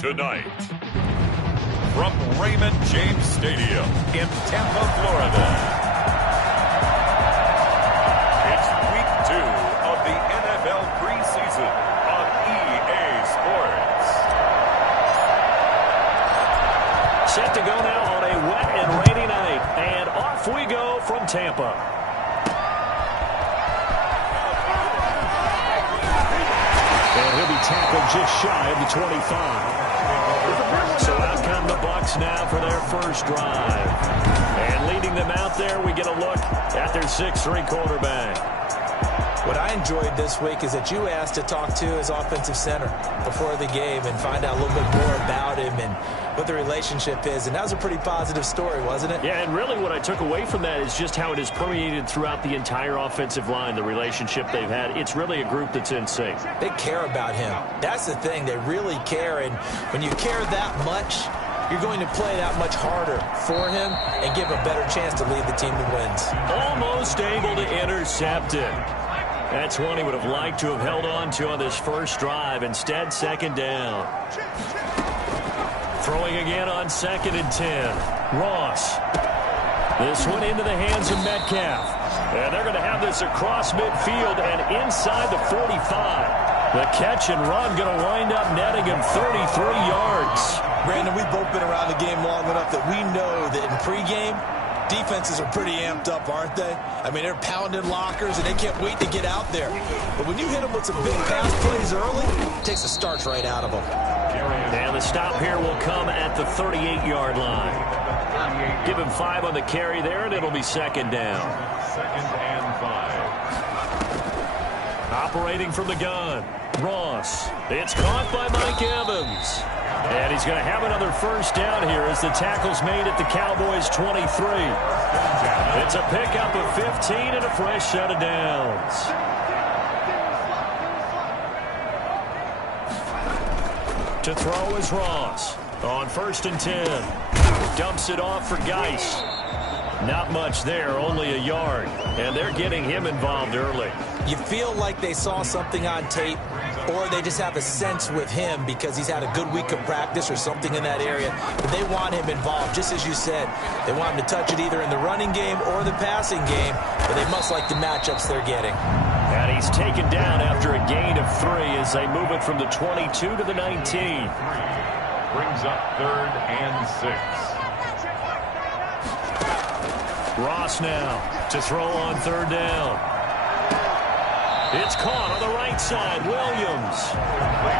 Tonight, from Raymond James Stadium in Tampa, Florida, it's Week 2 of the NFL Preseason on EA Sports. Set to go now on a wet and rainy night, and off we go from Tampa. And he'll be tackled just shy of the 25. So out come the Bucs now for their first drive. And leading them out there, we get a look at their 6'3" quarterback. What I enjoyed this week is that you asked to talk to his offensive center before the game and find out a little bit more about him and what the relationship is. And that was a pretty positive story, wasn't it? Yeah, and really what I took away from that is just how it has permeated throughout the entire offensive line, the relationship they've had. It's really a group that's in sync. They care about him. That's the thing. They really care. And when you care that much, you're going to play that much harder for him and give a better chance to lead the team to wins. Almost able to intercept it. That's one he would have liked to have held on to on this first drive. Instead, second down. Throwing again on 2nd and 10. Ross. This one into the hands of Metcalf. And they're going to have this across midfield and inside the 45. The catch and run going to wind up netting him 33 yards. Brandon, we've both been around the game long enough that we know that in pregame, defenses are pretty amped up, aren't they? I mean, they're pounding lockers, and they can't wait to get out there. But when you hit them with some big pass plays early, it takes the starch right out of them. And the stop here will come at the 38-yard line. Give him 5 on the carry there, and it'll be second down. 2nd and 5. Operating from the gun, Ross. It's caught by Mike Evans. And he's going to have another first down here as the tackle's made at the Cowboys' 23. It's a pickup of 15 and a fresh set of downs. To throw is Ross on 1st and 10. Dumps it off for Geis. Not much there, only a yard. And they're getting him involved early. You feel like they saw something on tape, or they just have a sense with him because he's had a good week of practice or something in that area. But they want him involved, just as you said. They want him to touch it either in the running game or the passing game, but they must like the matchups they're getting. And he's taken down after a gain of 3 as they move it from the 22 to the 19. Brings up 3rd and 6. Ross now to throw on 3rd down. It's caught on the right side, Williams.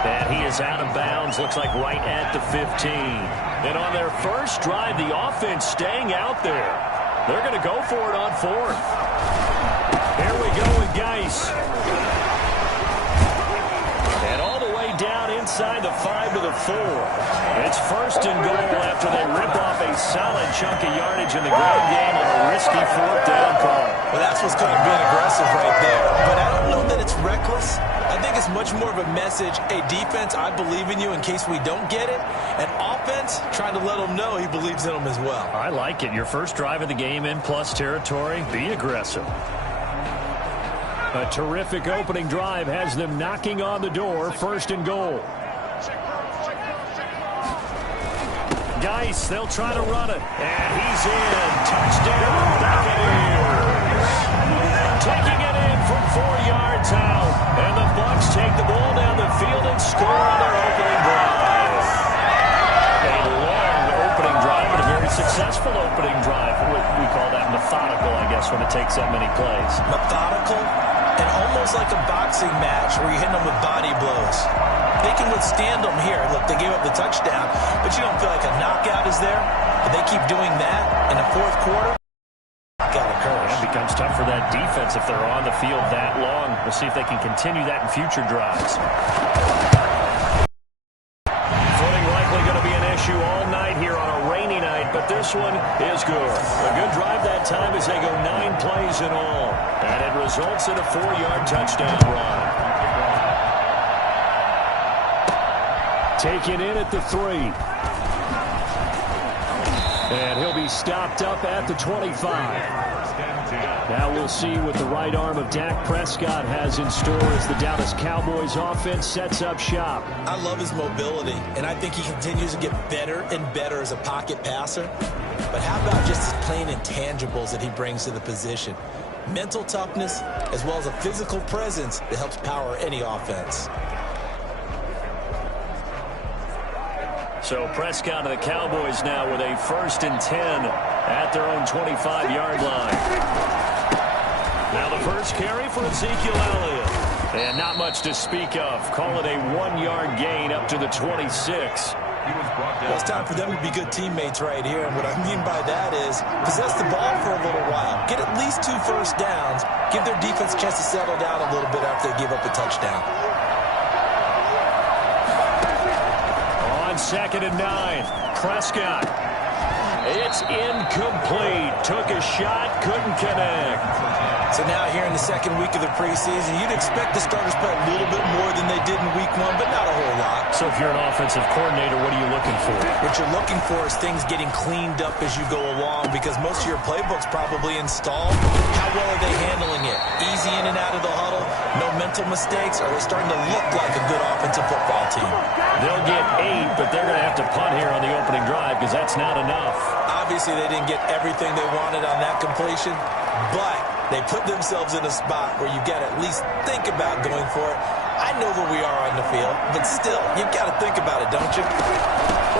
And he is out of bounds, looks like right at the 15. And on their first drive, the offense staying out there. They're going to go for it on 4th. Here we go with Geis. And all the way down inside the 5 to the 4. It's 1st and goal after they rip off a solid chunk of yardage in the ground game on a risky 4th down call. Well, that's what's called being aggressive right there. But I don't know that it's reckless. I think it's much more of a message, hey, defense, I believe in you in case we don't get it. And offense, trying to let them know he believes in them as well. I like it. Your first drive of the game in plus territory, be aggressive. A terrific opening drive has them knocking on the door, 1st and goal. Geis, they'll try to run it. And he's in. Touchdown, Buccaneers. Taking it in from 4 yards out. And the Bucs take the ball down the field and score on their opening drive. A long opening drive, but a very successful opening drive. We call that methodical, I guess, when it takes that many plays. Methodical and almost like a boxing match where you're hitting them with body blows. They can withstand them here. Look, they gave up the touchdown, but you don't feel like a knockout is there. But they keep doing that in the 4th quarter. Knockout occurs. It becomes tough for that defense if they're on the field that long. We'll see if they can continue that in future drives. Footing likely going to be an issue all night here on a rainy night, but this one is good. A good drive that time as they go 9 plays in all. And it results in a 4-yard touchdown run. Taken in at the 3. And he'll be stopped up at the 25. Now we'll see what the right arm of Dak Prescott has in store as the Dallas Cowboys offense sets up shop. I love his mobility, and I think he continues to get better and better as a pocket passer. But how about just his plain intangibles that he brings to the position? Mental toughness, as well as a physical presence that helps power any offense. So Prescott of the Cowboys now with a 1st and 10 at their own 25-yard line. Now the first carry for Ezekiel Elliott. And not much to speak of. Call it a 1-yard gain up to the 26. Well, it's time for them to be good teammates right here. And what I mean by that is possess the ball for a little while. Get at least 2 first downs. Give their defense a chance to settle down a little bit after they give up a touchdown. On 2nd and 9, Prescott. It's incomplete. Took a shot, couldn't connect. So now here in the 2nd week of the preseason, you'd expect the starters to play a little bit more than they did in week 1, but not a whole lot. So if you're an offensive coordinator, what are you looking for? What you're looking for is things getting cleaned up as you go along, because most of your playbook's probably installed. How well are they handling it? Easy in and out of the huddle? No mental mistakes? Are they starting to look like a good offensive football team? They'll get 8, but they're going to have to punt here on the opening drive because that's not enough. Obviously, they didn't get everything they wanted on that completion, but they put themselves in a spot where you got to at least think about going for it. I know where we are on the field, but still, you've got to think about it, don't you?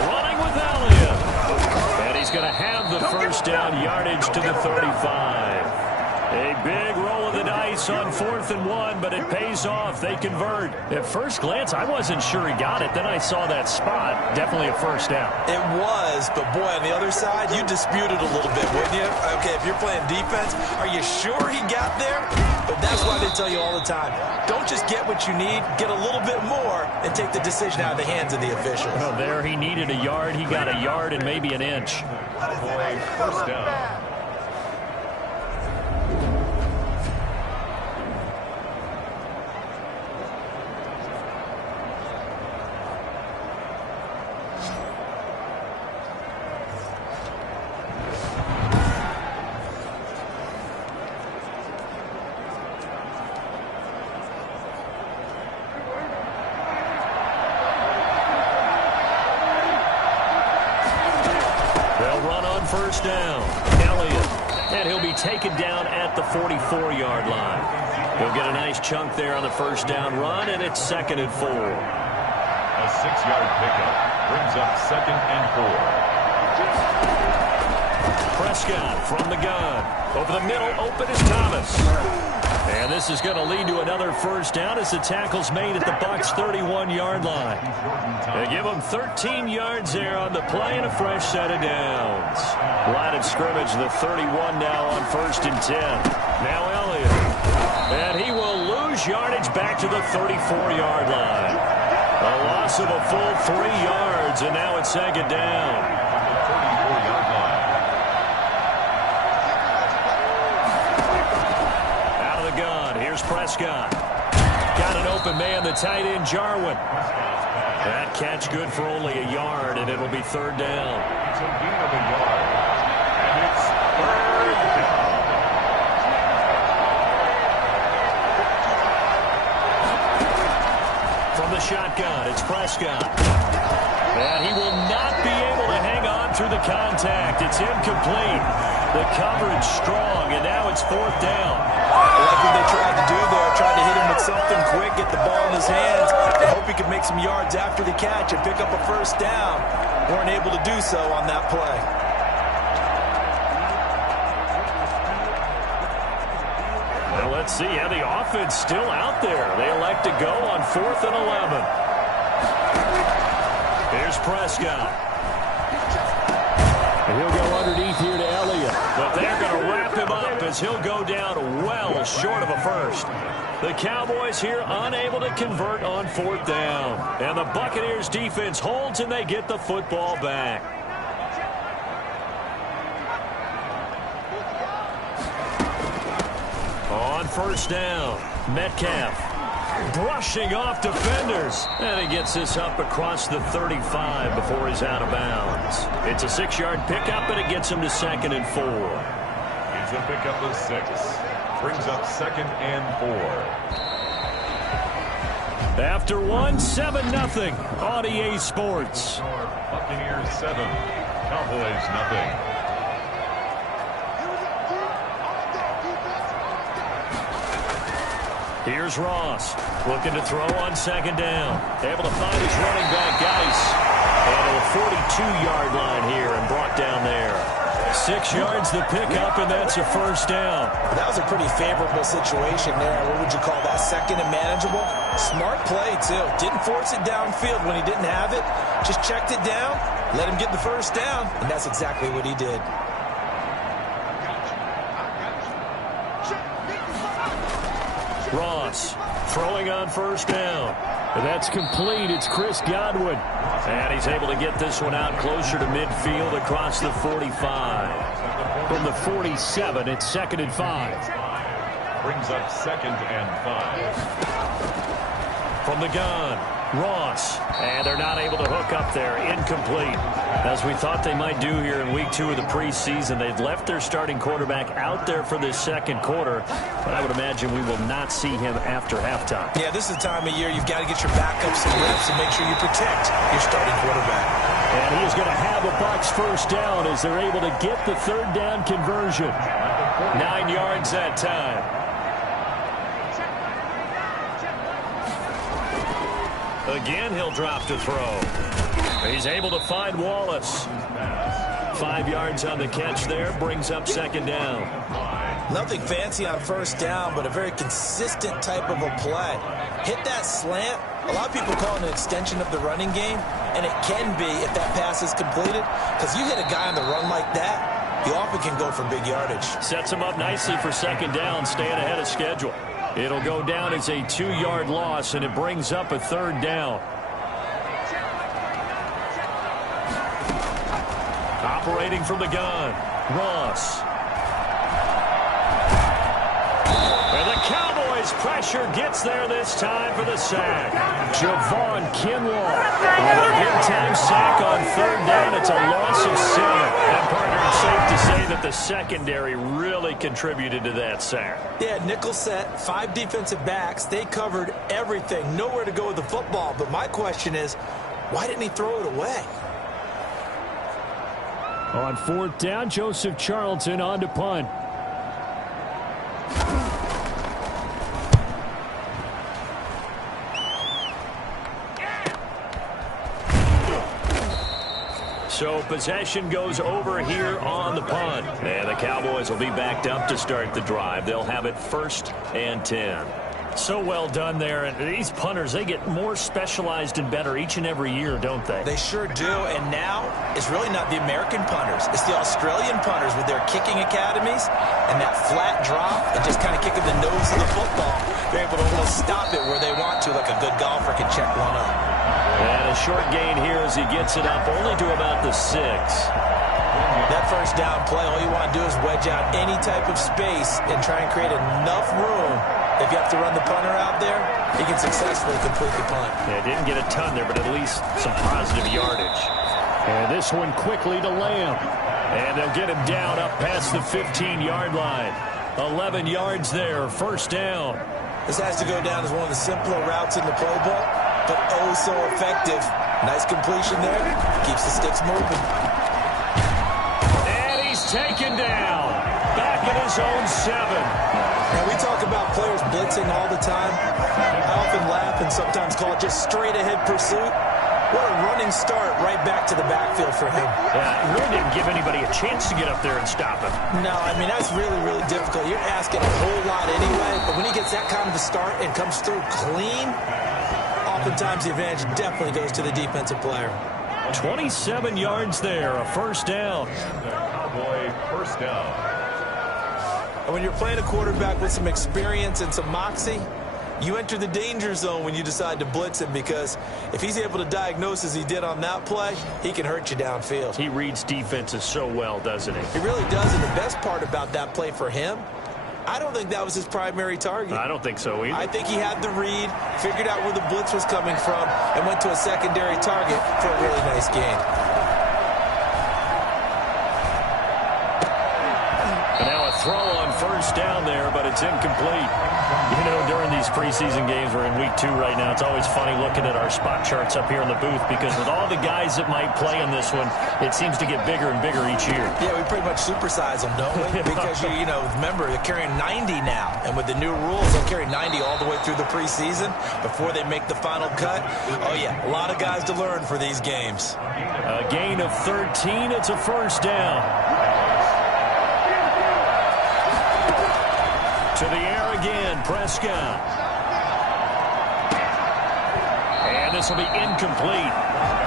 Running with Elliott. And he's going to have the first down yardage to the 35. A big roll of the dice on 4th and 1, but it pays off. They convert. At first glance, I wasn't sure he got it. Then I saw that spot. Definitely a first down. It was, but boy, on the other side, you dispute it a little bit, wouldn't you? Okay, if you're playing defense, are you sure he got there? But that's why they tell you all the time, don't just get what you need, get a little bit more, and take the decision out of the hands of the officials. Well, there he needed a yard. He got a yard and maybe an inch. First down. First down, Elliott, and he'll be taken down at the 44-yard line. He'll get a nice chunk there on the first down run, and it's 2nd and 4. A 6-yard pickup brings up 2nd and 4. Prescott from the gun. Over the middle, open is Thomas. And this is going to lead to another first down as the tackle's made at the Bucs' 31-yard line. They give them 13 yards there on the play and a fresh set of downs. Line of scrimmage, the 31 now on 1st and 10. Now Elliott. And he will lose yardage back to the 34-yard line. A loss of a full 3 yards, and now it's 2nd down. Here's Prescott. Got an open man, the tight end, Jarwin. That catch good for only a yard, and it'll be 3rd down. It's a gain of a yard, and it's 3rd down. From the shotgun, it's Prescott. And he will not be able to hang on through the contact. It's incomplete. The coverage strong, and now it's 4th down. Like what they tried to do there, tried to hit him with something quick, get the ball in his hands, and hope he could make some yards after the catch and pick up a first down. Weren't able to do so on that play. Well, let's see how the offense still out there. They elect to go on 4th and 11. Here's Prescott. And he'll go underneath here to Elliott. But they're going to wrap him up as he'll go down well short of a first. The Cowboys here unable to convert on 4th down. And the Buccaneers defense holds and they get the football back. On 1st down, Metcalf brushing off defenders. And he gets this up across the 35 before he's out of bounds. It's a 6-yard pickup, and it gets him to 2nd and 4. to pick up the 6. Brings up 2nd and 4. After 1, 7-0 on EA Sports. Buccaneers 7, Cowboys 0. Here's Ross, looking to throw on 2nd down. Able to find his running back, Geis. And to the 42-yard line here and brought down there. 6 yards to pick up, and that's a 1st down. That was a pretty favorable situation there. What would you call that? 2nd and manageable? Smart play, too. Didn't force it downfield when he didn't have it. Just checked it down, let him get the 1st down, and that's exactly what he did. Ross throwing on 1st down. And that's complete. It's Chris Godwin. And he's able to get this one out closer to midfield across the 45. From the 47, it's 2nd and 5. Brings up 2nd and 5. From the gun, Ross. And they're not able to hook up there. Incomplete. As we thought they might do here in week 2 of the preseason, they've left their starting quarterback out there for this 2nd quarter. But I would imagine we will not see him after halftime. Yeah, this is the time of year you've got to get your backups some reps and make sure you protect your starting quarterback. And he is going to have a Bucs 1st down as they're able to get the 3rd down conversion. 9 yards that time. Again, he'll drop to throw. He's able to find Wallace. 5 yards on the catch there. Brings up 2nd down. Nothing fancy on 1st down, but a very consistent type of a play. Hit that slant. A lot of people call it an extension of the running game, and it can be if that pass is completed, because you hit a guy on the run like that, you often can go for big yardage. Sets him up nicely for 2nd down, staying ahead of schedule. It'll go down as a 2-yard loss, and it brings up a 3rd down. Operating from the gun, Ross. And the Cowboys pressure gets there this time for the sack. Javon Kinlaw with a big-time sack on 3rd down. It's a loss of 7. And, partner, it's safe to say that the secondary really contributed to that sack. Yeah, nickel set, 5 defensive backs. They covered everything. Nowhere to go with the football. But my question is, why didn't he throw it away? On 4th down, Joseph Charlton on to punt. So possession goes over here on the punt. And the Cowboys will be backed up to start the drive. They'll have it 1st and 10. So well done there. And these punters, they get more specialized and better each and every year, don't they? They sure do. And now it's really not the American punters. It's the Australian punters with their kicking academies and that flat drop and just kind of kicking the nose of the football. They're able to almost stop it where they want to, like a good golfer can check one up. And a short gain here as he gets it up only to about the 6. That 1st down play, all you want to do is wedge out any type of space and try and create enough room. If you have to run the punter out there, he can successfully complete the punt. Yeah, didn't get a ton there, but at least some positive yardage. And this one quickly to Lamb. And they'll get him down up past the 15-yard line. 11 yards there, 1st down. This has to go down as one of the simpler routes in the playbook, but oh so effective. Nice completion there. Keeps the sticks moving. And he's taken down. Back at his own 7. Now, we talk about players blitzing all the time. I often laugh and sometimes call it just straight-ahead pursuit. What a running start right back to the backfield for him. Yeah, it really didn't give anybody a chance to get up there and stop him. No, I mean, that's really, really difficult. You're asking a whole lot anyway, but when he gets that kind of a start and comes through clean, oftentimes the advantage definitely goes to the defensive player. 27 yards there, a 1st down. Cowboy 1st down. And when you're playing a quarterback with some experience and some moxie, you enter the danger zone when you decide to blitz him, because if he's able to diagnose as he did on that play, he can hurt you downfield. He reads defenses so well, doesn't he? He really does, and the best part about that play for him, I don't think that was his primary target. I don't think so either. I think he had the read, figured out where the blitz was coming from, and went to a secondary target for a really nice gain. And now a throw first down there, but it's incomplete. You know, during these preseason games, we're in week 2 right now. It's always funny looking at our spot charts up here in the booth because with all the guys that might play in this one, it seems to get bigger and bigger each year. Yeah, we pretty much supersize them, don't we? Because, you know, remember, they're carrying 90 now. And with the new rules, they'll carry 90 all the way through the preseason before they make the final cut. Oh, yeah, a lot of guys to learn for these games. A gain of 13. It's a first down. To the air again, Prescott. And this will be incomplete.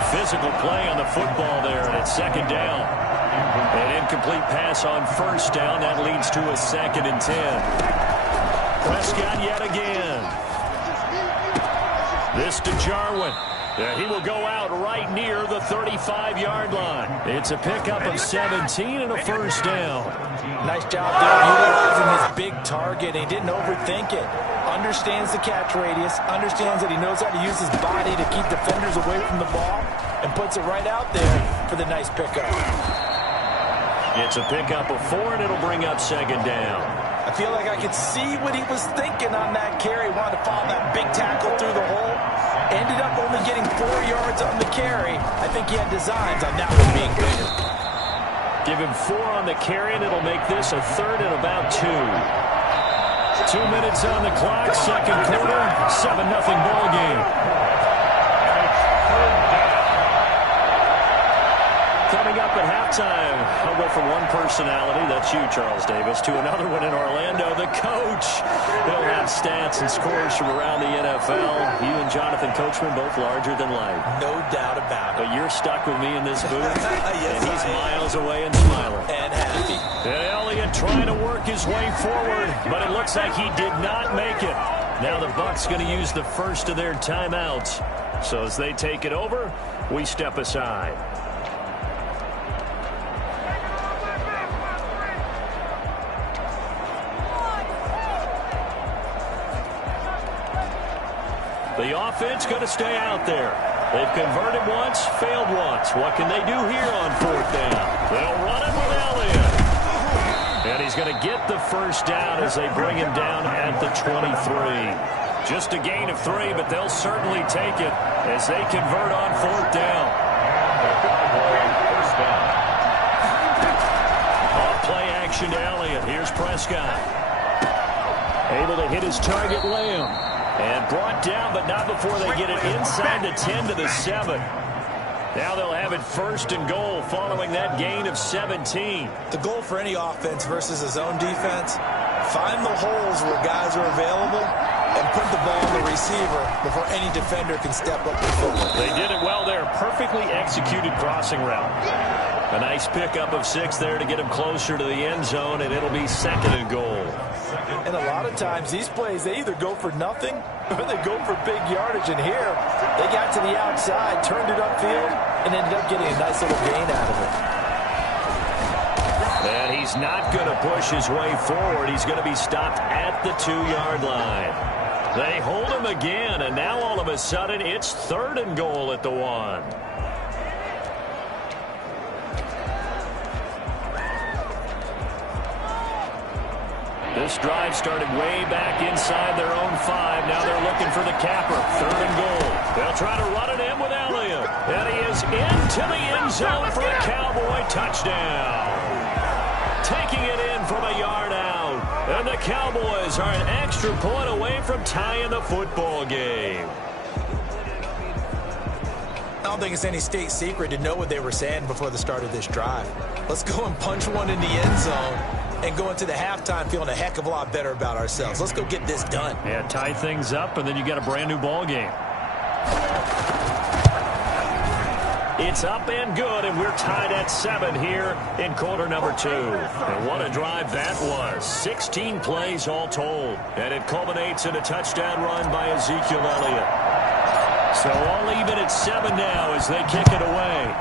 Physical play on the football there, and it's second down. An incomplete pass on first down. That leads to a 2nd and 10. Prescott yet again. This to Jarwin. He will go out right near the 35-yard line. It's a pickup of 17 and a first down. Nice job there utilizing his big target. He didn't overthink it. Understands the catch radius. Understands that he knows how to use his body to keep defenders away from the ball. And puts it right out there for the nice pickup. It's a pickup of 4, and it'll bring up 2nd down. I feel like I could see what he was thinking on that carry. Wanted to follow that big tackle through the hole. Ended up only getting 4 yards on the carry. I think he had designs on that one being bigger. Give him 4 on the carry, and it'll make this a 3rd and about 2. 2 minutes on the clock, second quarter, 7-0 ball game. Coming up at halftime, I'll go from one personality, that's you, Charles Davis, to another one in Orlando, the coach. He'll have stats and scores from around the NFL. You and Jonathan Coachman, both larger than life. No doubt about it. But you're stuck with me in this booth, yes, and he's miles away and smiling. And happy. And Elliott trying to work his way forward, but it looks like he did not make it. Now the Bucs going to use the first of their timeouts. So as they take it over, we step aside. The offense going to stay out there. They've converted once, failed once. What can they do here on 4th down? They'll run it with Elliott. And he's going to get the first down as they bring him down at the 23. Just a gain of 3, but they'll certainly take it as they convert on 4th down. Off play action to Elliott. Here's Prescott. Able to hit his target, Lamb. And brought down, but not before they get it inside the 10 to the 7. Now they'll have it 1st and goal following that gain of 17. The goal for any offense versus his own defense, find the holes where guys are available and put the ball on the receiver before any defender can step up and forward. They did it well there. Perfectly executed crossing route. A nice pickup of 6 there to get him closer to the end zone, and it'll be 2nd and goal. And a lot of times these plays, they either go for nothing or they go for big yardage. And here, they got to the outside, turned it upfield, and ended up getting a nice little gain out of it. And he's not going to push his way forward. He's going to be stopped at the 2-yard line. They hold him again, and now all of a sudden it's 3rd and goal at the 1. This drive started way back inside their own 5. Now they're looking for the capper. 3rd and goal. They'll try to run it in with Elliott. And he is into the end zone for a Cowboy touchdown. Taking it in from a yard out. And the Cowboys are an extra point away from tying the football game. I don't think it's any state secret to know what they were saying before the start of this drive. Let's go and punch one in the end zone and go into the halftime feeling a heck of a lot better about ourselves. Let's go get this done. Yeah, tie things up, and then you got a brand new ball game. It's up and good, and we're tied at 7 here in quarter number 2. And what a drive that was. 16 plays all told. And it culminates in a touchdown run by Ezekiel Elliott. So all even at 7 now as they kick it away.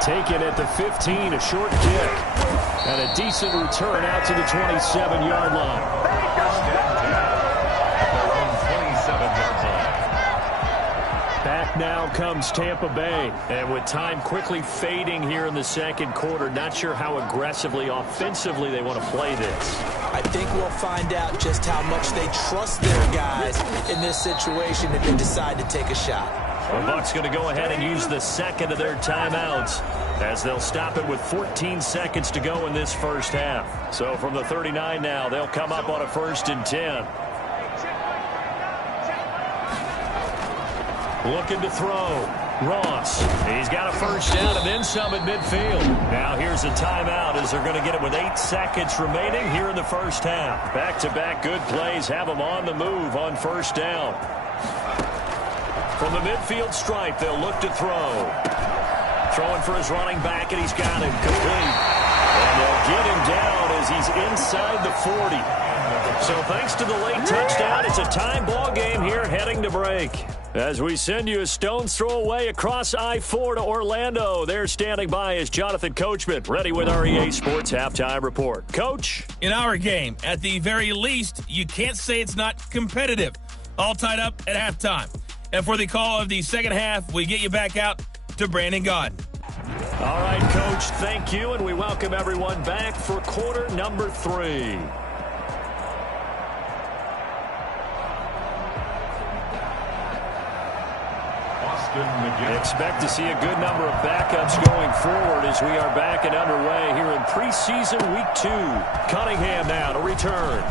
Taken at the 15, a short kick. And a decent return out to the 27-yard line. Back now comes Tampa Bay. And with time quickly fading here in the second quarter, not sure how aggressively, offensively they want to play this. I think we'll find out just how much they trust their guys in this situation if they decide to take a shot. The Bucs going to go ahead and use the second of their timeouts as they'll stop it with 14 seconds to go in this first half. So from the 39 now, they'll come up on a 1st and 10. Looking to throw. Ross. He's got a first down and then some at midfield. Now here's a timeout as they're going to get it with 8 seconds remaining here in the first half. Back-to-back good plays have them on the move on first down. From the midfield stripe, they'll look to throw. Throwing for his running back, and he's got him complete. And they'll get him down as he's inside the 40. So thanks to the late touchdown, it's a time ball game here heading to break. As we send you a stone's throw away across I-4 to Orlando. There standing by is Jonathan Coachman, ready with our EA Sports Halftime Report. Coach? In our game, at the very least, you can't say it's not competitive. All tied up at halftime. And for the call of the second half, we get you back out to Brandon Gaudin. All right, Coach, thank you, and we welcome everyone back for quarter number 3. Expect to see a good number of backups going forward as we are back and underway here in preseason week 2. Cunningham now to return.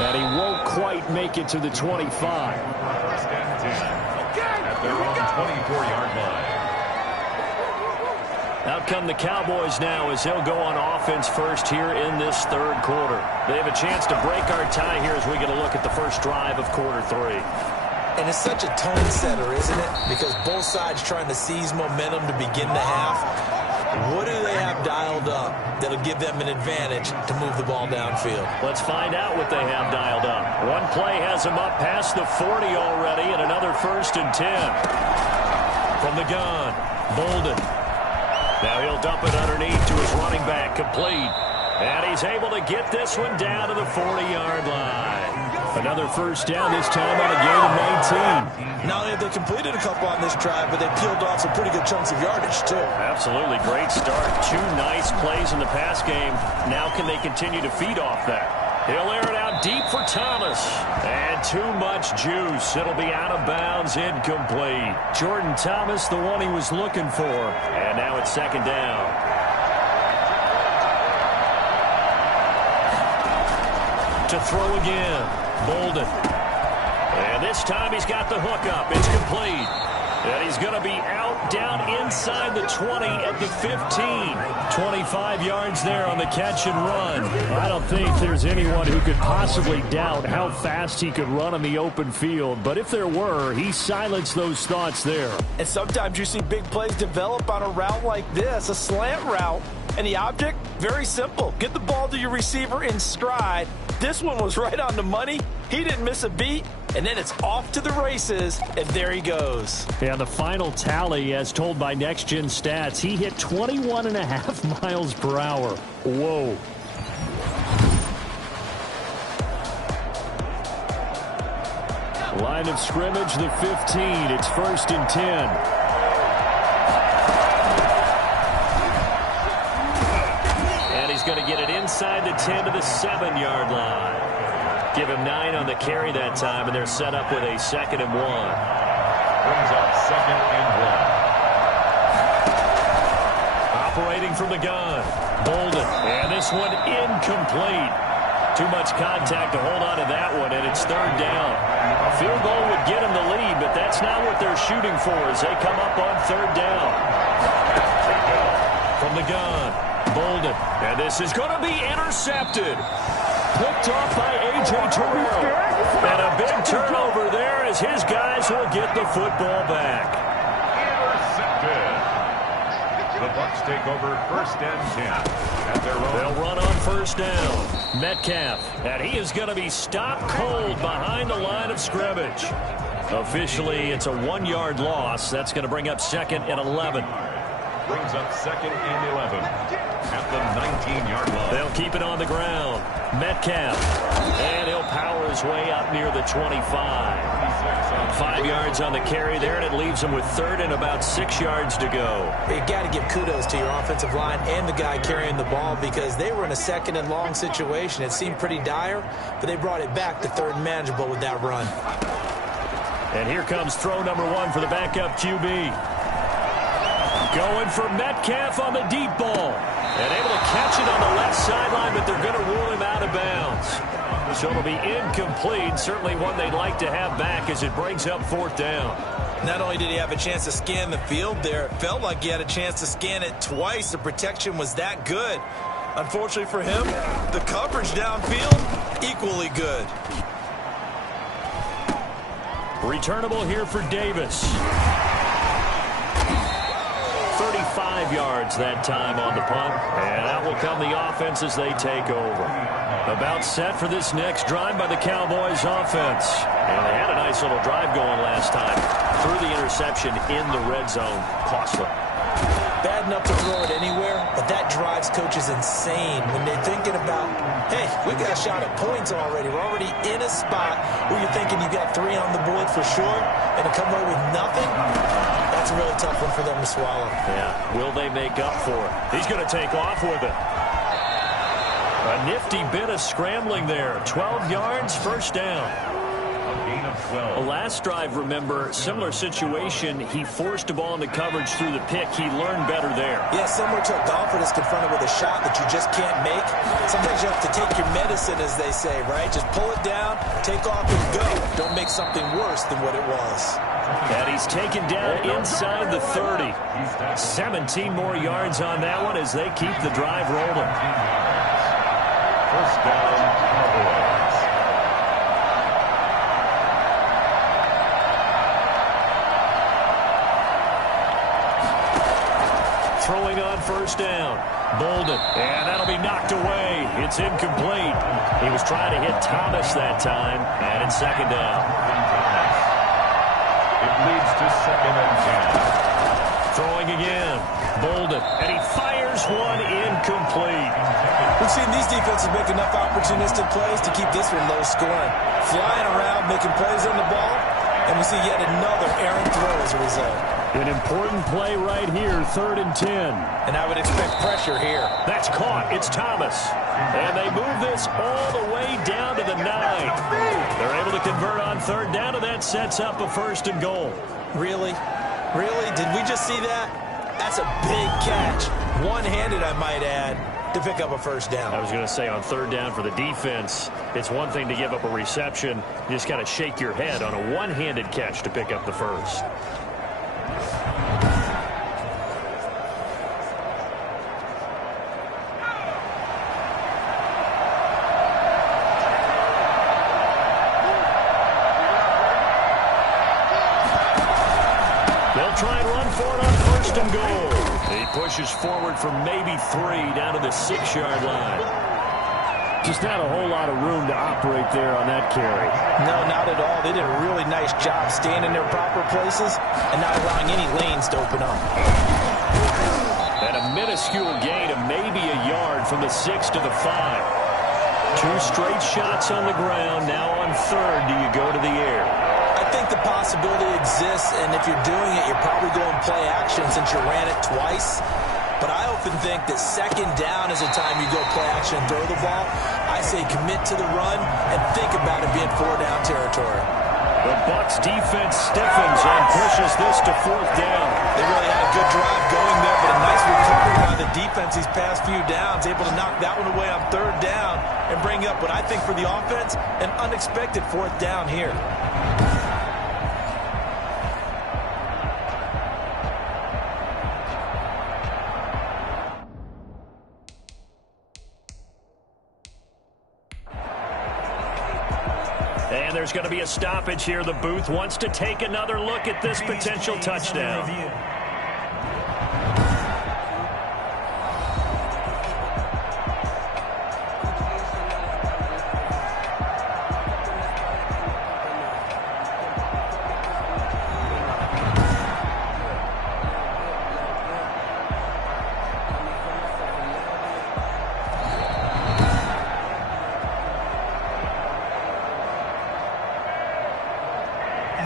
And he won't quite make it to the 25. First and 10 at their own 24-yard line. Out come the Cowboys now as they'll go on offense first here in this third quarter. They have a chance to break our tie here as we get a look at the first drive of quarter 3. And it's such a tone setter, isn't it? Because both sides trying to seize momentum to begin the half. What do they have dialed up that'll give them an advantage to move the ball downfield? Let's find out what they have dialed up. One play has them up past the 40 already, and another 1st and 10. From the gun, Bolden. Now he'll dump it underneath to his running back, complete. And he's able to get this one down to the 40-yard line. Another first down, this time on a gain of 19. Not only have they completed a couple on this drive, but they peeled off some pretty good chunks of yardage, too. Absolutely. Great start. 2 nice plays in the pass game. Now can they continue to feed off that? He'll air it out deep for Thomas. And too much juice. It'll be out of bounds, incomplete. Jordan Thomas, the one he was looking for. And now it's 2nd down. To throw again. Bolden. And this time he's got the hook up. It's complete. And he's going to be out down inside the 20 at the 15. 25 yards there on the catch and run. I don't think there's anyone who could possibly doubt how fast he could run on the open field. But if there were, he silenced those thoughts there. And sometimes you see big plays develop on a route like this, a slant route. And the object, very simple. Get the ball to your receiver in stride. This one was right on the money. He didn't miss a beat. And then it's off to the races, and there he goes. Yeah, the final tally, as told by Next Gen Stats, he hit 21.5 miles per hour. Whoa. Line of scrimmage, the 15. It's 1st and 10. Going to get it inside the 10 to the 7-yard line. Give him 9 on the carry that time, and they're set up with a 2nd and 1. Brings up 2nd and 1. Operating from the gun. Bolden. And this one incomplete. Too much contact to hold on to that one, and it's 3rd down. Field goal would get him the lead, but that's not what they're shooting for as they come up on 3rd down. From the gun. Bolden. And this is going to be intercepted. Picked off by A.J. Terrell. And a big turnover there as his guys will get the football back. Intercepted. The Bucs take over 1st and 10 at their own. They'll run on 1st down. Metcalf. And he is going to be stopped cold behind the line of scrimmage. Officially, it's a 1-yard loss. That's going to bring up 2nd and 11. Brings up 2nd and 11 at the 19-yard line. They'll keep it on the ground. Metcalf. And he'll power his way up near the 25. 5 yards on the carry there, and it leaves him with third and about 6 yards to go. You got to give kudos to your offensive line and the guy carrying the ball because they were in a second and long situation. It seemed pretty dire, but they brought it back to third and manageable with that run. And here comes throw number 1 for the backup QB. Going for Metcalf on the deep ball. And able to catch it on the left sideline, but they're going to rule him out of bounds. So it'll be incomplete. Certainly one they'd like to have back as it brings up fourth down. Not only did he have a chance to scan the field there, it felt like he had a chance to scan it twice. The protection was that good. Unfortunately for him, the coverage downfield, equally good. Returnable here for Davis. 35 yards that time on the punt. And out will come the offense as they take over. About set for this next drive by the Cowboys offense. And they had a nice little drive going last time. Threw the interception in the red zone. Costly. Bad enough to throw it anywhere, but that drives coaches insane when they're thinking about, hey, we got a shot at points already. We're already in a spot where you're thinking you got 3 on the board for sure, and to come away with nothing, that's a really tough one for them to swallow. Yeah, will they make up for it? He's going to take off with it. A nifty bit of scrambling there. 12 yards, first down. The last drive, remember, similar situation. He forced a ball into coverage through the pick. He learned better there. Yeah, similar to a golfer that's confronted with a shot that you just can't make. Sometimes you have to take your medicine, as they say, right? Just pull it down, take off, and go. Don't make something worse than what it was. And he's taken down inside the 30. 17 more yards on that one as they keep the drive rolling. First down, Cowboys. Throwing on first down. Bolden. And that'll be knocked away. It's incomplete. He was trying to hit Thomas that time. And it's second down. It leads to second and 10. Throwing again. Bolden. And he fires one incomplete. We've seen these defenses make enough opportunistic plays to keep this one low scoring. Flying around, making plays on the ball, and we see yet another errant throw as a result. An important play right here, 3rd and 10. And I would expect pressure here. That's caught. It's Thomas. And they move this all the way down to the 9. They're able to convert on 3rd down, and that sets up a 1st and goal. Really? Really? Did we just see that? That's a big catch. One-handed, I might add, to pick up a 1st down. I was going to say on 3rd down for the defense, it's one thing to give up a reception. You just got to shake your head on a one-handed catch to pick up the 1st. They'll try and run for it on 1st and goal. He pushes forward for maybe 3 down to the 6-yard line. Just not a whole lot of room to operate there on that carry. No, not at all. They did a really nice job staying in their proper places and not allowing any lanes to open up. And a minuscule gain of maybe a yard from the 6 to the 5. 2 straight shots on the ground. Now on 3rd, do you go to the air? I think the possibility exists, and if you're doing it, you're probably going play action since you ran it twice. But I often think that 2nd down is the time you go play action and throw the ball. I say commit to the run and think about it being 4-down territory. The Bucs defense stiffens and pushes this to 4th down. They really had a good drive going there, but a nice recovery by the defense these past few downs, able to knock that one away on 3rd down and bring up what I think for the offense, an unexpected 4th down here. And there's going to be a stoppage here. The booth wants to take another look at this potential touchdown.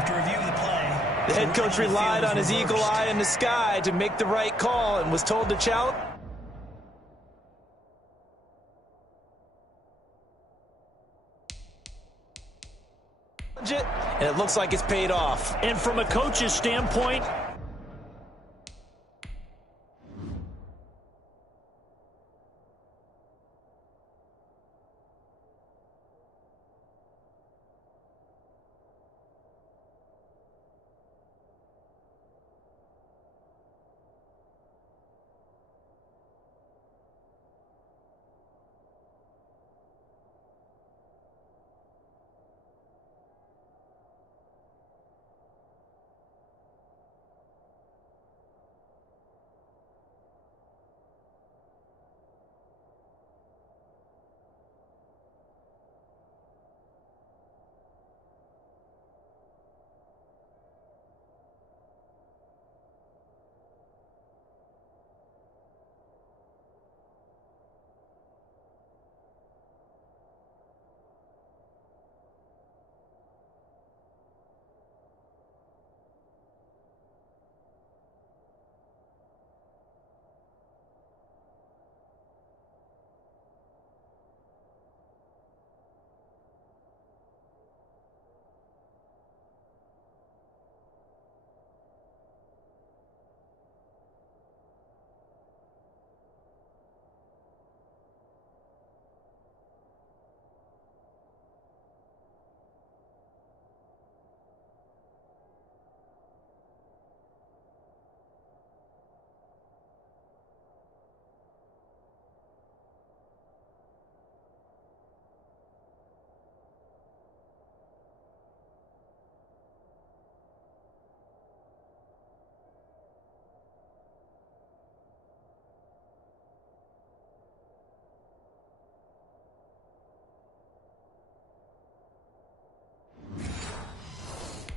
After review of the play, the head coach relied on his eagle eye in the sky to make the right call and was told to challenge it, and it looks like it's paid off. And from a coach's standpoint,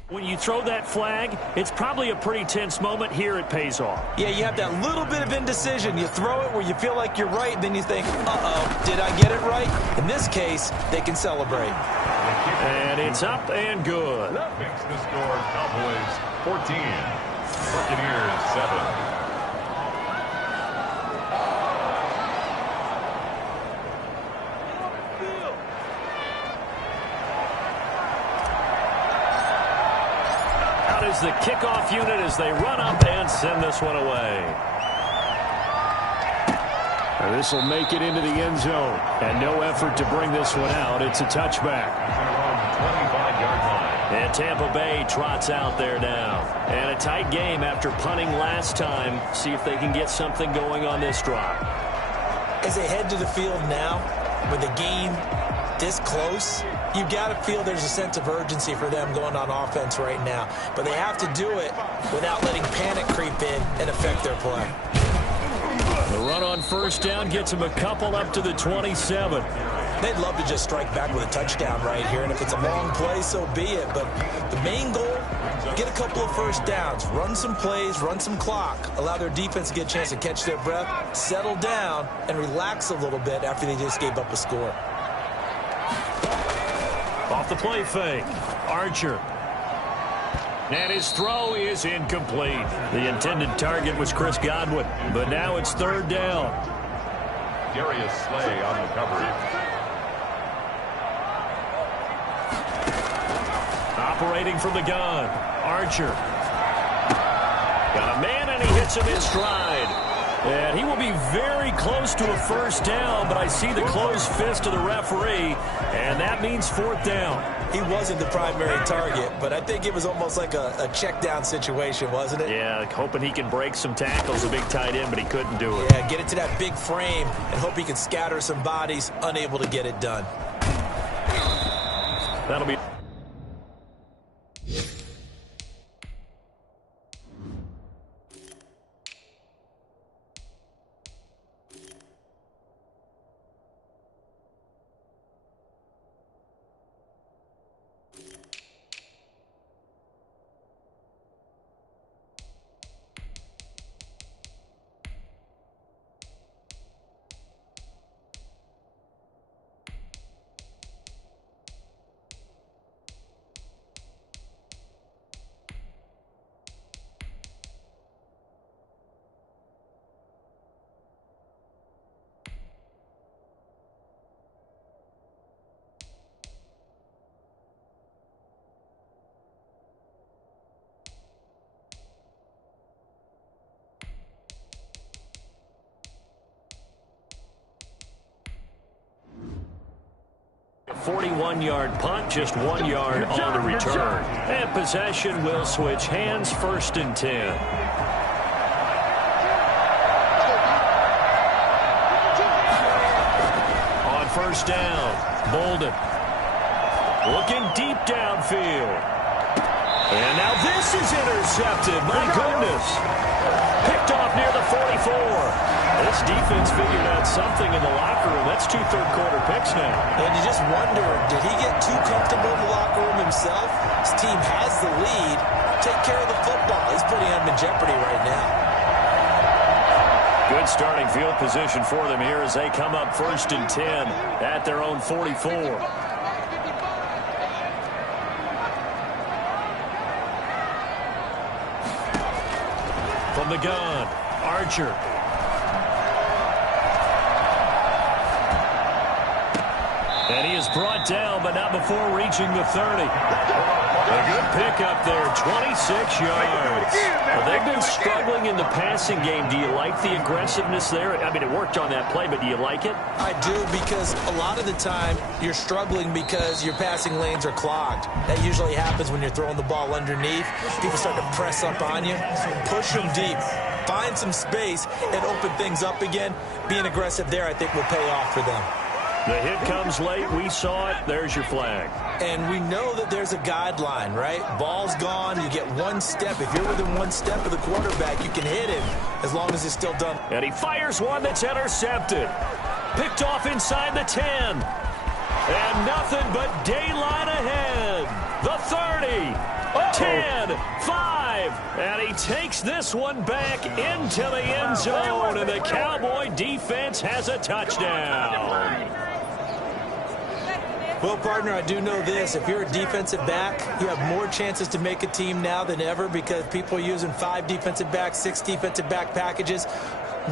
when you throw that flag, it's probably a pretty tense moment. Here it pays off. Yeah, you have that little bit of indecision. You throw it where you feel like you're right, then you think, uh-oh, did I get it right? In this case, they can celebrate. And it's up and good. That makes the score Cowboys 14, Buccaneers 7. Is the kickoff unit as they run up and send this one away. And this will make it into the end zone. And no effort to bring this one out. It's a touchback. 25-yard line. And Tampa Bay trots out there now. And a tight game after punting last time. See if they can get something going on this drive. As they head to the field now, with the game this close, you got to feel there's a sense of urgency for them going on offense right now. But they have to do it without letting panic creep in and affect their play. The run on first down gets them a couple up to the 27. They'd love to just strike back with a touchdown right here, and if it's a long play, so be it. But the main goal, get a couple of first downs, run some plays, run some clock, allow their defense to get a chance to catch their breath, settle down, and relax a little bit after they just gave up a score. Off the play fake, Archer. And his throw is incomplete. The intended target was Chris Godwin, but now it's third down. Darius Slay on the coverage. Operating from the gun, Archer. Got a man, and he hits him in stride. And he will be very close to a first down, but I see the closed fist of the referee, and that means fourth down. He wasn't the primary target, but I think it was almost like a check down situation, wasn't it? Yeah, hoping he can break some tackles, a big tight end, but he couldn't do it. Yeah, get it to that big frame and hope he can scatter some bodies, unable to get it done. That'll be... 41-yard punt, just 1 yard on the return. And possession will switch hands, 1st and 10. On 1st down, Bolden looking deep downfield. And now this is intercepted. My goodness. Picked off near the 44. This defense figured out something in the locker room. That's 2 third-quarter picks now. And you just wonder, did he get too comfortable in the locker room himself? His team has the lead. Take care of the football. He's putting them in jeopardy right now. Good starting field position for them here as they come up 1st and 10 at their own 44. From the gun, Archer. And he is brought down, but not before reaching the 30. A good pickup there, 26 yards. Well, they've been struggling in the passing game. Do you like the aggressiveness there? I mean, it worked on that play, but do you like it? I do, because a lot of the time you're struggling because your passing lanes are clogged. That usually happens when you're throwing the ball underneath. People start to press up on you. Push them deep. Find some space and open things up again. Being aggressive there, I think, will pay off for them. The hit comes late. We saw it. There's your flag. And we know that there's a guideline, right? Ball's gone. You get 1 step. If you're within 1 step of the quarterback, you can hit him as long as it's still done. And he fires one that's intercepted. Picked off inside the 10. And nothing but daylight ahead. The 30. 10. 5. And he takes this one back into the end zone. And the Cowboy defense has a touchdown. Well, partner, I do know this. If you're a defensive back, you have more chances to make a team now than ever because people are using 5 defensive backs, 6 defensive back packages.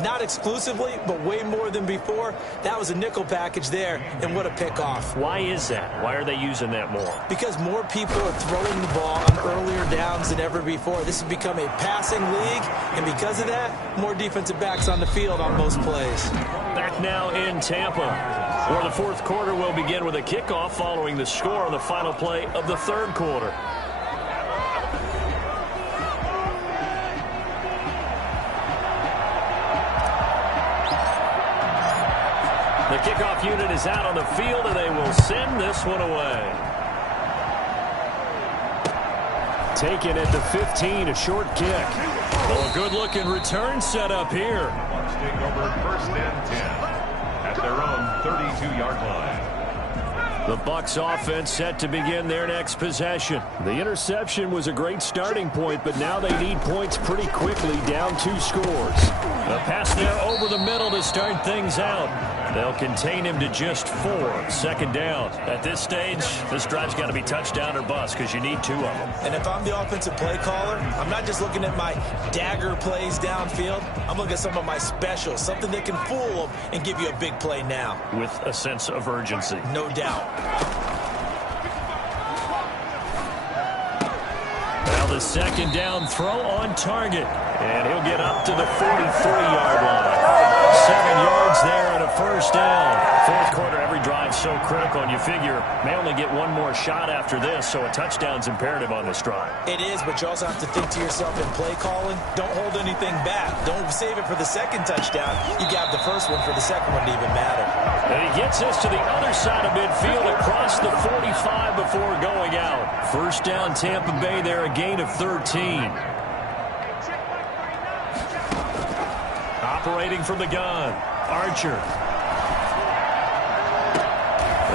Not exclusively, but way more than before. That was a nickel package there, and what a pickoff. Why is that? Why are they using that more? Because more people are throwing the ball on earlier downs than ever before. This has become a passing league, and because of that, more defensive backs on the field on most plays. Back now in Tampa, where the 4th quarter will begin with a kickoff following the score on the final play of the 3rd quarter. The kickoff unit is out on the field, and they will send this one away. Taken at the 15, a short kick. Oh, a good-looking return set up here. Bucs take over 1st and 10 at their own 32-yard line. The Bucs offense set to begin their next possession. The interception was a great starting point, but now they need points pretty quickly, down 2 scores. A pass there over the middle to start things out. They'll contain him to just 4. 2nd down. At this stage, this drive's got to be touchdown or bust because you need 2 of them. And if I'm the offensive play caller, I'm not just looking at my dagger plays downfield. I'm looking at some of my specials, something that can fool them and give you a big play now. With a sense of urgency. No doubt. Now the 2nd down throw on target. And he'll get up to the 43-yard line. 7 yards there and a 1st down. 4th quarter, every drive so critical, and you figure may only get 1 more shot after this, so a touchdown's imperative on this drive. It is, but you also have to think to yourself in play calling, don't hold anything back. Don't save it for the 2nd touchdown. You got the 1st one for the 2nd one to even matter. And he gets us to the other side of midfield across the 45 before going out. 1st down, Tampa Bay there, a gain of 13. Operating from the gun, Archer.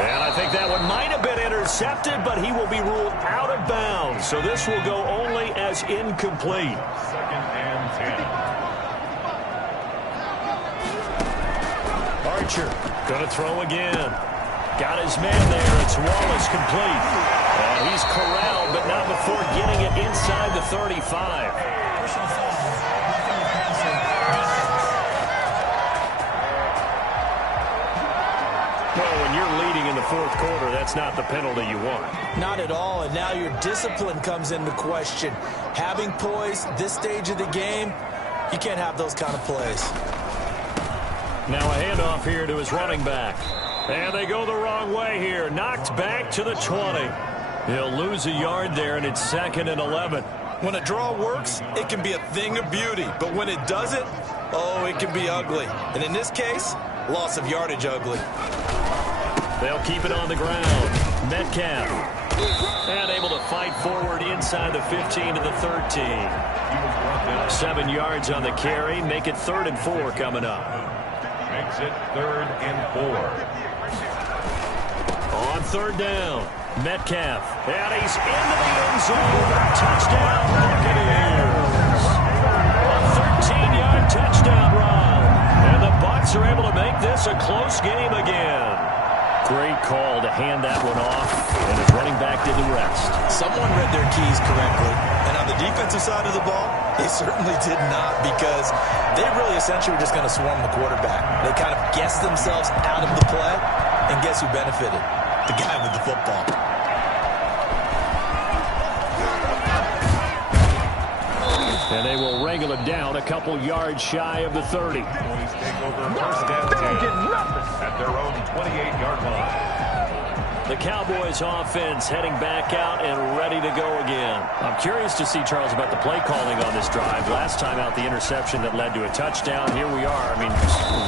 And I think that one might have been intercepted, but he will be ruled out of bounds. So this will go only as incomplete. 2nd and 10. Archer going to throw again. Got his man there. It's Wallace complete. And he's corralled, but not before getting it inside the 35. Well, when you're leading in the 4th quarter, that's not the penalty you want. Not at all, and now your discipline comes into question. Having poise this stage of the game, you can't have those kind of plays. Now a handoff here to his running back. And they go the wrong way here. Knocked back to the 20. He'll lose a yard there, and it's 2nd and 11. When a draw works, it can be a thing of beauty. But when it doesn't, oh, it can be ugly. And in this case, loss of yardage ugly. They'll keep it on the ground. Metcalf. And able to fight forward inside the 15 to the 13. 7 yards on the carry. Make it 3rd and 4 coming up. Makes it 3rd and 4. On 3rd down. Metcalf. And he's into the end zone. Touchdown, Buccaneers. A 13-yard touchdown run. And the Bucs are able to make this a close game again. Great call to hand that one off, and his running back did the rest. Someone read their keys correctly, and on the defensive side of the ball, they certainly did not, because they really essentially were just going to swarm the quarterback. They kind of guessed themselves out of the play, and guess who benefited? The guy with the football. And they will wrangle it down a couple yards shy of the 30. Cowboys take over 1st and 10 at their own 28-yard line. The Cowboys offense heading back out and ready to go again. I'm curious to see, Charles, about the play calling on this drive. Last time out, the interception that led to a touchdown. Here we are. I mean,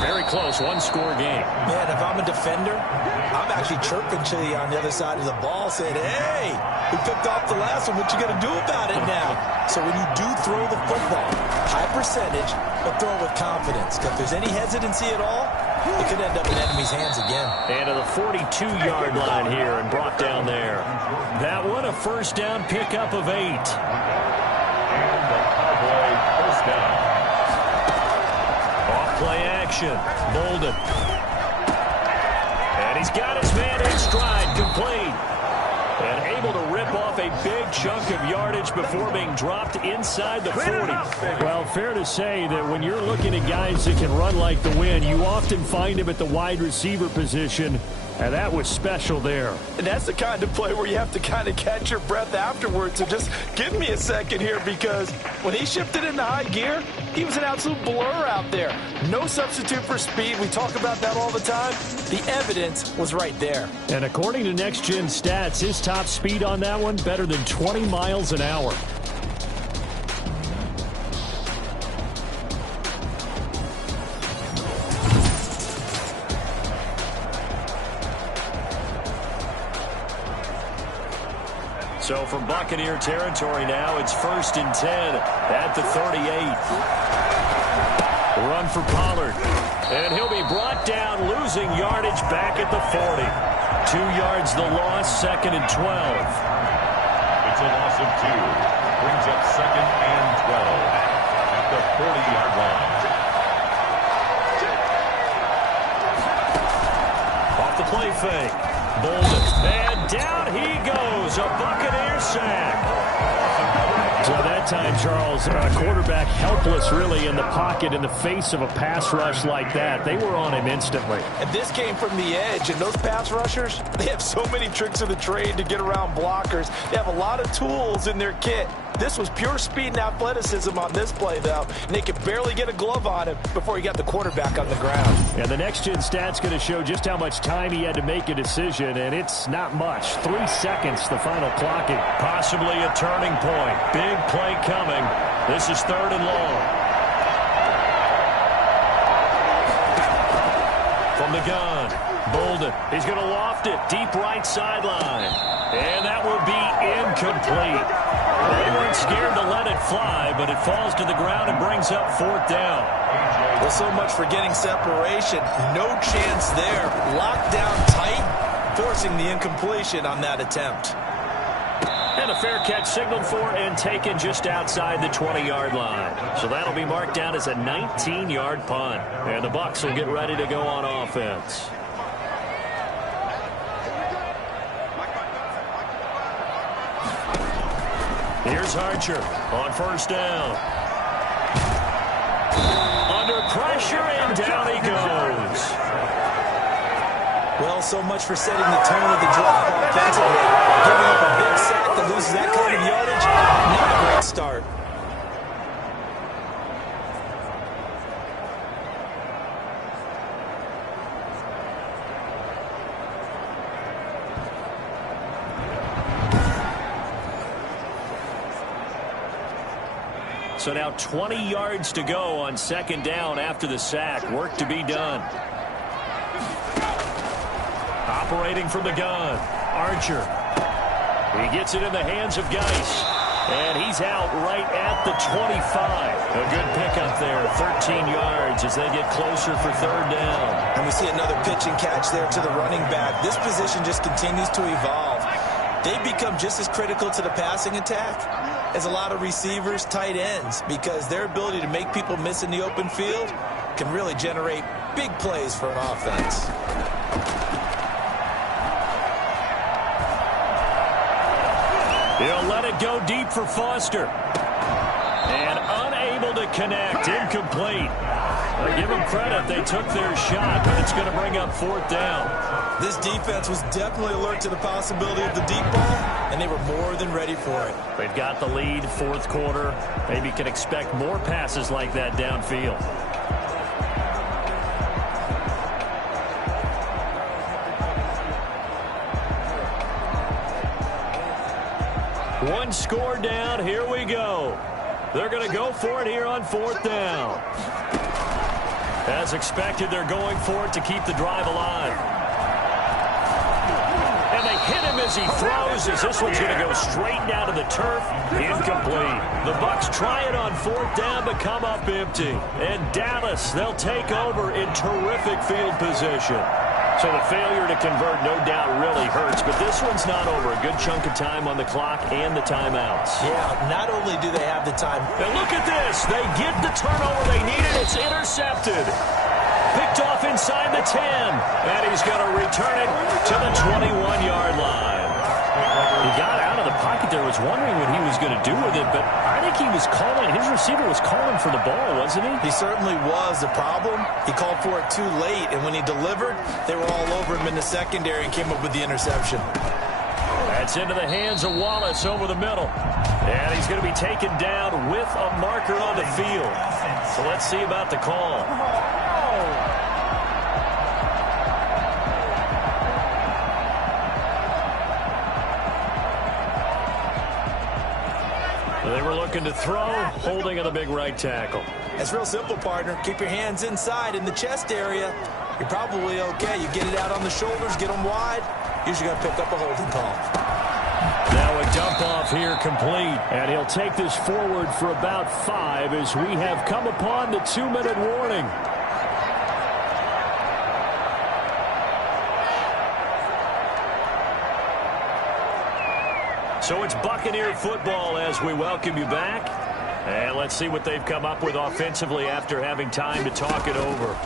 very close, one-score game. Man, if I'm a defender, I'm actually chirping to you on the other side of the ball, saying, hey, we picked off the last one. What you going to do about it now? So when you do throw the football, high percentage, but throw it with confidence. Because if there's any hesitancy at all, it could end up in enemy's hands again. And to the 42-yard line here and brought down there. That one a 1st down pickup of 8. And the Cowboy 1st down. Off play action. Bolden. And he's got his man in stride, complete. And able to rip off a big chunk of yardage before being dropped inside the 40. Well, fair to say that when you're looking at guys that can run like the wind, you often find him at the wide receiver position. And that was special there. And that's the kind of play where you have to kind of catch your breath afterwards. So just give me a second here, because when he shifted into high gear, he was an absolute blur out there. No substitute for speed. We talk about that all the time. The evidence was right there. And according to Next Gen Stats, his top speed on that one, better than 20 miles an hour. So from Buccaneer territory now, it's 1st and 10 at the 38. Run for Pollard. And he'll be brought down, losing yardage back at the 40. 2 yards the loss, 2nd and 12. It's a loss of 2. Brings up 2nd and 12 at the 40-yard line. Off the play fake. Bolden. And down he goes. A Buccaneer sack. So that time, Charles, quarterback helpless really in the pocket in the face of a pass rush like that. They were on him instantly. And this came from the edge, and those pass rushers, they have so many tricks of the trade to get around blockers. They have a lot of tools in their kit. This was pure speed and athleticism on this play, though, and they could barely get a glove on him before he got the quarterback on the ground. And the Next Gen Stats going to show just how much time he had to make a decision, and it's not much. 3 seconds, the final clocking. Possibly a turning point. Big play coming. This is 3rd and long. From the gun, Bolden. He's going to loft it deep right sideline. And that will be incomplete. They weren't scared to let it fly, but it falls to the ground and brings up 4th down. Well, so much for getting separation. No chance there. Locked down tight, forcing the incompletion on that attempt. And a fair catch signaled for and taken just outside the 20-yard line. So that'll be marked down as a 19-yard punt. And the Bucs will get ready to go on offense. Here's Archer on 1st down. Under pressure, and down he goes. Well, so much for setting the tone of the drive offensively. Giving up a big sack that loses that kind of yardage, not a great start. So now 20 yards to go on second down after the sack. Work to be done. Operating from the gun, Archer. He gets it in the hands of Geis. And he's out right at the 25. A good pickup there, 13 yards as they get closer for third down. And we see another pitch and catch there to the running back. This position just continues to evolve. They become just as critical to the passing attack as a lot of receivers, tight ends, because their ability to make people miss in the open field can really generate big plays for an offense. He'll let it go deep for Foster. And unable to connect. Incomplete. I give them credit. They took their shot, but it's going to bring up fourth down. This defense was definitely alert to the possibility of the deep ball, and they were more than ready for it. They've got the lead, fourth quarter. Maybe can expect more passes like that downfield. One score down. Here we go. They're going to go for it here on fourth down. As expected, they're going for it to keep the drive alive. And they hit him as he throws, as this one's going to go straight down to the turf. Incomplete. The Bucs try it on fourth down, but come up empty. And Dallas, they'll take over in terrific field position. So the failure to convert no doubt really hurts, but this one's not over. A good chunk of time on the clock and the timeouts. Yeah, not only do they have the time. And look at this. They get the turnover they needed. It's intercepted. Picked off inside the 10. And he's going to return it to the 21-yard line. He got out of the pocket there. Was wondering what he was going to do with it, but I think he was calling. His receiver was calling for the ball, wasn't he? He certainly was. The problem, he called for it too late, and when he delivered, they were all over him in the secondary and came up with the interception. That's into the hands of Wallace over the middle. And he's going to be taken down with a marker on the field. So let's see about the call. They were looking to throw, holding on the big right tackle. It's real simple, partner. Keep your hands inside in the chest area. You're probably okay. You get it out on the shoulders, get them wide. Usually going to pick up a holding call. Now a dump off here complete. And he'll take this forward for about 5 as we have come upon the 2-minute warning. So it's Buccaneer football as we welcome you back. And let's see what they've come up with offensively after having time to talk it over.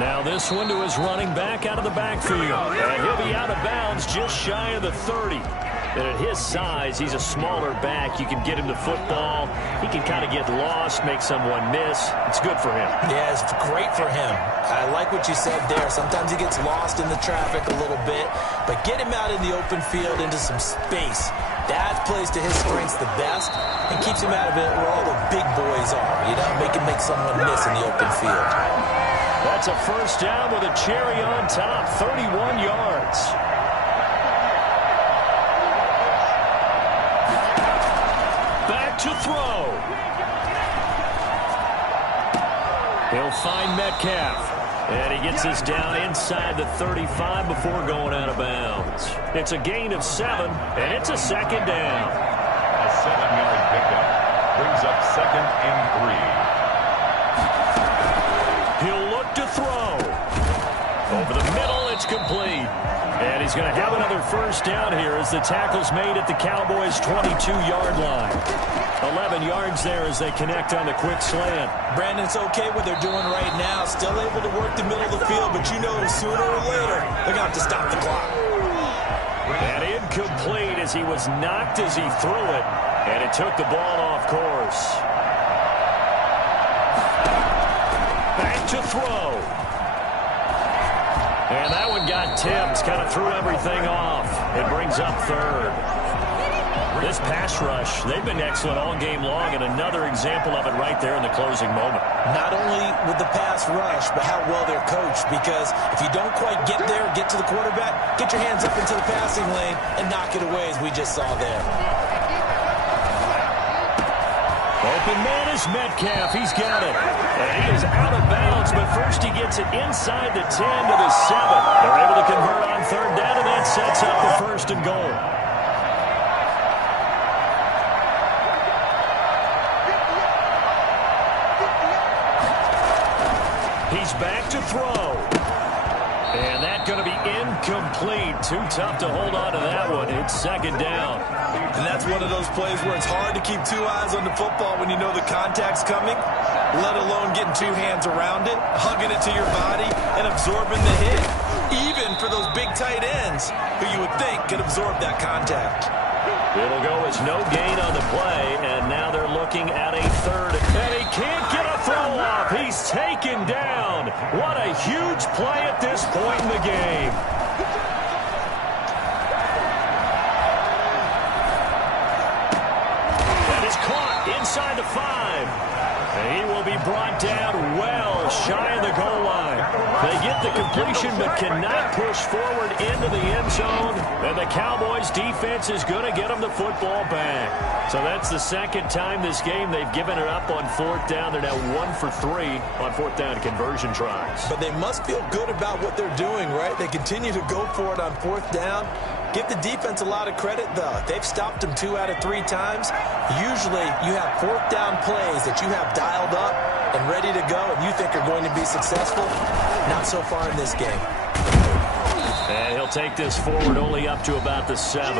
Now this one to his running back out of the backfield. And he'll be out of bounds just shy of the 30. And at his size, he's a smaller back. You can get him the football. He can kind of get lost, make someone miss. It's good for him. Yeah, it's great for him. I like what you said there. Sometimes he gets lost in the traffic a little bit, but get him out in the open field into some space. That plays to his strengths the best and keeps him out of it where all the big boys are. You know, make someone miss in the open field. That's a first down with a cherry on top, 31 yards. Back to throw. He'll find Metcalf. And he gets us down inside the 35 before going out of bounds. It's a gain of 7, and it's a second down. A 7-yard pickup brings up 2nd and 3. He'll look to throw. Over the middle, it's complete. And he's going to have another first down here as the tackle's made at the Cowboys' 22-yard line. 11 yards there as they connect on the quick slant. Brandon, it's okay what they're doing right now. Still able to work the middle of the field, but you know sooner or later they're going to have to stop the clock. And incomplete as he was knocked as he threw it. And it took the ball off course. Back to throw. And that one got tipped, kind of threw everything off. It brings up third. This pass rush, they've been excellent all game long, and another example of it right there in the closing moment. Not only with the pass rush, but how well they're coached, because if you don't quite get there, get to the quarterback, get your hands up into the passing lane and knock it away as we just saw there. Open man is Metcalf. He's got it. And he is out of bounds, but first he gets it inside the 10 to the 7. They're able to convert on third down, and that sets up the first and goal. He's back to throw. And that's going to be incomplete. Too tough to hold on to that one. It's second down. And that's one of those plays where it's hard to keep two eyes on the football when you know the contact's coming, let alone getting two hands around it, hugging it to your body, and absorbing the hit. Even for those big tight ends who you would think could absorb that contact. It'll go as no gain on the play, and now they're looking at a third. And he can't get a throw off. He's taken down. What a huge play at this point in the game. That is caught inside the 5. He will be brought down well shy of the goal line. They get the completion but cannot push forward into the end zone. And the Cowboys defense is going to get them the football back. So that's the second time this game they've given it up on fourth down. They're now 1 for 3 on fourth down conversion tries. But they must feel good about what they're doing, right? They continue to go for it on fourth down. Give the defense a lot of credit, though. They've stopped them 2 out of 3 times. Usually, you have fourth down plays that you have dialed up and ready to go and you think are going to be successful. Not so far in this game. And he'll take this forward only up to about the 7.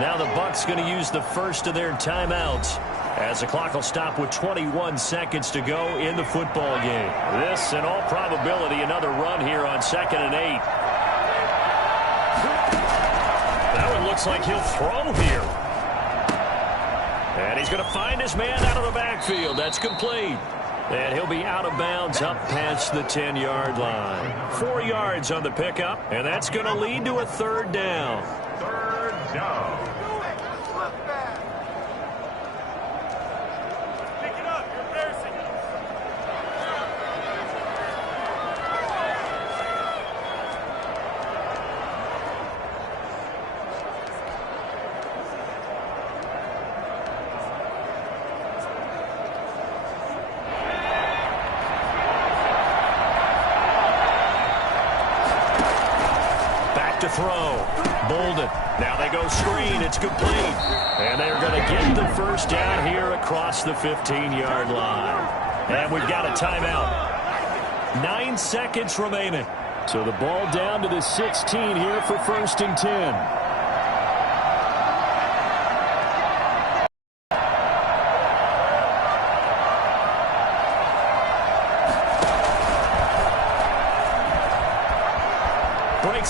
Now the Bucs going to use the first of their timeouts as the clock will stop with 21 seconds to go in the football game. This, in all probability, another run here on 2nd and 8. That one looks like he'll throw here. And he's going to find his man out of the backfield. That's complete. And he'll be out of bounds up past the 10-yard line. 4 yards on the pickup, and that's going to lead to a third down. Third down. Pick it up. You're embarrassing us. To throw. Bolden. Now they go screen. It's complete. And they're going to get the first down here across the 15-yard line. And we've got a timeout. 9 seconds remaining. So the ball down to the 16 here for 1st and 10.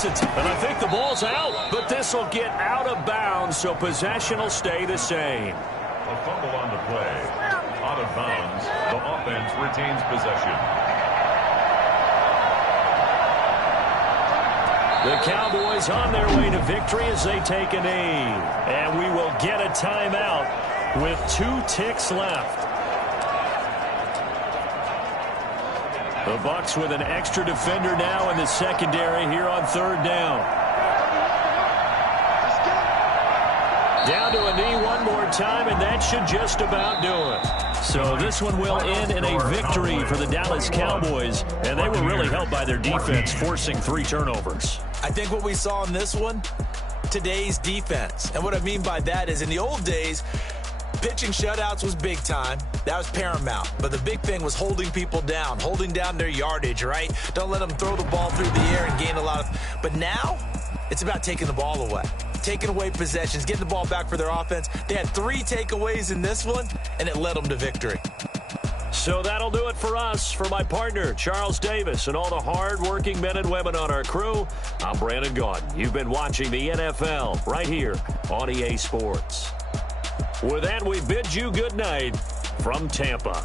It, and I think the ball's out, but this will get out of bounds, so possession will stay the same. A fumble on the play. Out of bounds. The offense retains possession. The Cowboys on their way to victory as they take a knee. And we will get a timeout with 2 ticks left. The Bucs with an extra defender now in the secondary here on third down. Down to a knee one more time, and that should just about do it. So this one will end in a victory for the Dallas Cowboys, and they were really helped by their defense, forcing 3 turnovers. I think what we saw in this one, today's defense. And what I mean by that is in the old days, pitching shutouts was big time. That was paramount. But the big thing was holding people down, holding down their yardage, right? Don't let them throw the ball through the air and gain a lot of... But now, it's about taking the ball away. Taking away possessions, getting the ball back for their offense. They had 3 takeaways in this one, and it led them to victory. So that'll do it for us. For my partner, Charles Davis, and all the hard-working men and women on our crew, I'm Brandon Gaudin. You've been watching the NFL right here on EA Sports. With that, we bid you good night from Tampa.